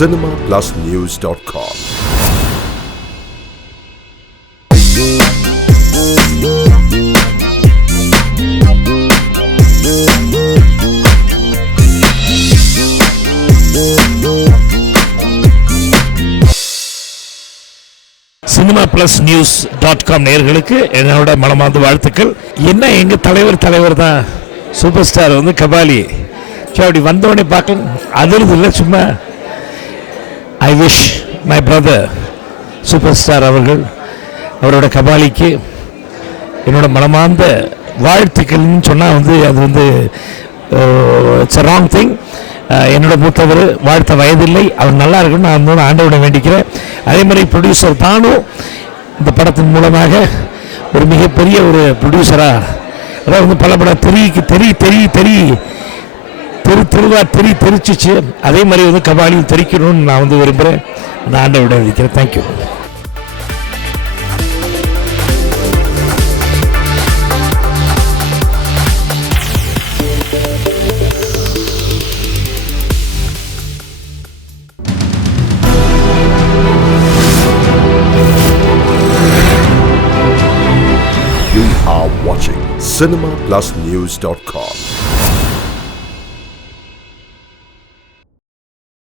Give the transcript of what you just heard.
cinemaplusnews.com. cinemaplusnews.com நேயர்களுக்கு என்னோட மனமார்ந்த வாழ்த்துக்கள். என்ன எங்க தலைவர் தான் சூப்பர் ஸ்டார் வந்து கபாலி அப்படி வந்தவனே பார்க்கலாம் அதிர்வு இல்லை, சும்மா I wish my brother super star அவரோட கபாலிக்கு என்னோட மனமார்ந்த வாழ்த்துக்கள்னு சொன்னால் வந்து அது வந்து இட்ஸ் அ ராங் திங். என்னோட மூத்தவர் வாழ்த்த வயதில்லை, அவர் நல்லா இருக்குன்னு நான் வந்து ஆண்டவனை வேண்டிக்கிறேன். அதே மாதிரி ப்ரொடியூசர் தானும் இந்த படத்தின் மூலமாக ஒரு மிகப்பெரிய ஒரு ப்ரொடியூசராக, அதாவது வந்து பல படம் தெரிச்சிச்சு, அதே மாதிரி வந்து கபாலியும் தெரிக்கணும்னு நான் வந்து விரும்புகிறேன். அந்த ஆண்டவனை வேண்டிக்கிறேன். Thank you. You are watching cinemaplusnews.com.